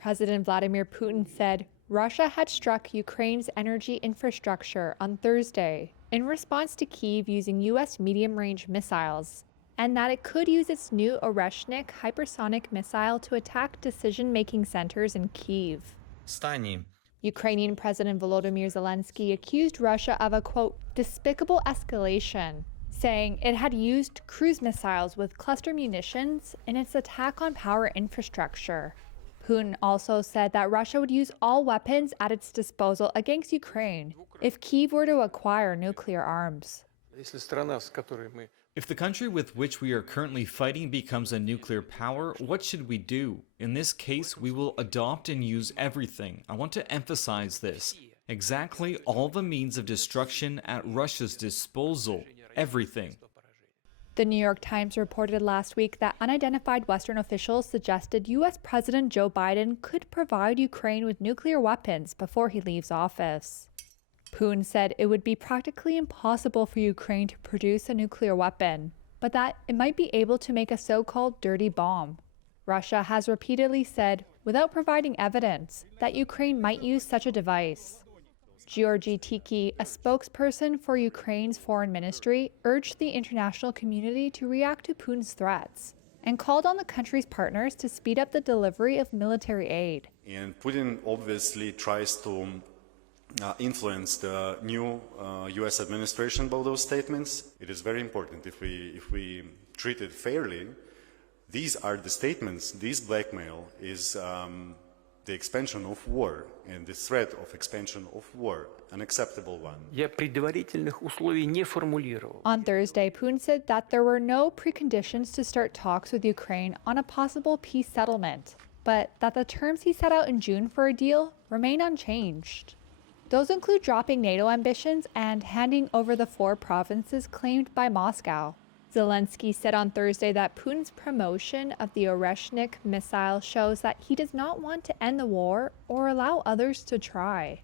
President Vladimir Putin said Russia had struck Ukraine's energy infrastructure on Thursday in response to Kyiv using U.S. medium-range missiles, and that it could use its new Oreshnik hypersonic missile to attack decision-making centers in Kyiv. Ukrainian President Volodymyr Zelenskiy accused Russia of a, quote, despicable escalation, saying it had used cruise missiles with cluster munitions in its attack on power infrastructure. Putin also said that Russia would use all weapons at its disposal against Ukraine if Kyiv were to acquire nuclear arms. If the country with which we are currently fighting becomes a nuclear power, what should we do? In this case, we will adopt and use everything. I want to emphasize this. Exactly all the means of destruction at Russia's disposal. Everything. The New York Times reported last week that unidentified Western officials suggested U.S. President Joe Biden could provide Ukraine with nuclear weapons before he leaves office. Putin said it would be practically impossible for Ukraine to produce a nuclear weapon, but that it might be able to make a so-called dirty bomb. Russia has repeatedly said, without providing evidence, that Ukraine might use such a device. Georgy Tiki, a spokesperson for Ukraine's foreign ministry, urged the international community to react to Putin's threats and called on the country's partners to speed up the delivery of military aid. And Putin obviously tries to influence the new U.S. administration by those statements. It is very important if we treat it fairly. These are the statements. This blackmail is the expansion of war and the threat of expansion of war, an acceptable one. On Thursday, Putin said that there were no preconditions to start talks with Ukraine on a possible peace settlement, but that the terms he set out in June for a deal remain unchanged. Those include dropping NATO ambitions and handing over the 4 provinces claimed by Moscow. Zelensky said on Thursday that Putin's promotion of the Oreshnik missile shows that he does not want to end the war or allow others to try.